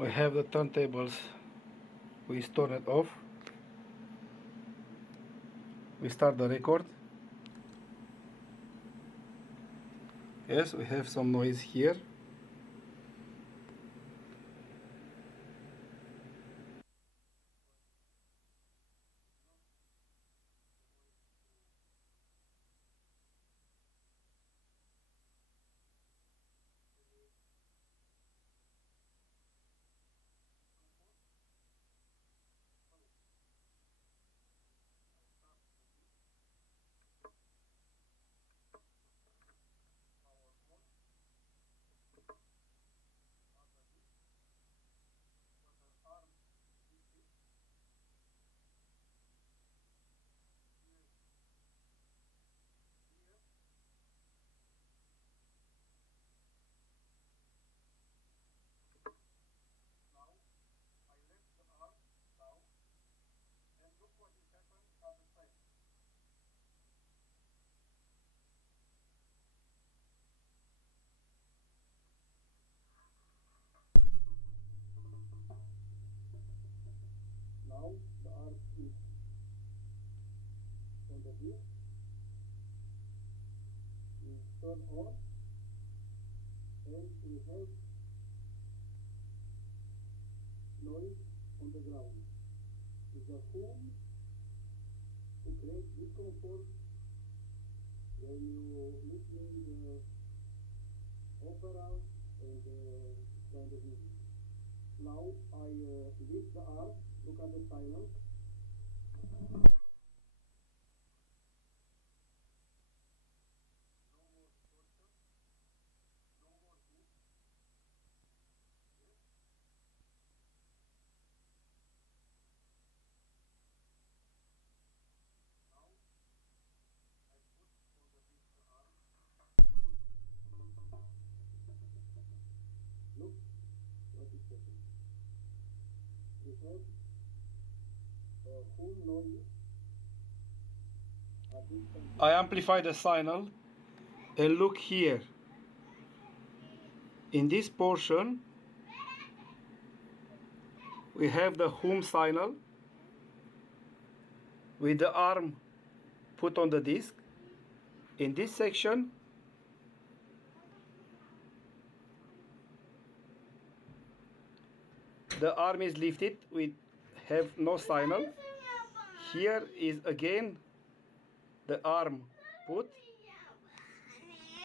We have the turntables. We turn it off. We start the record. Yes, we have some noise here. Now the arm is on the disc. We turn on and we have noise on the ground. The hum to create discomfort when you listening opera and kind of music. Now I lift the arm, look at the signal. Look what is happening. We have full noise. I amplify the signal and look here. In this portion we have the hum signal with the arm put on the disc. In this section the arm is lifted, we have no signal. Here is again the arm put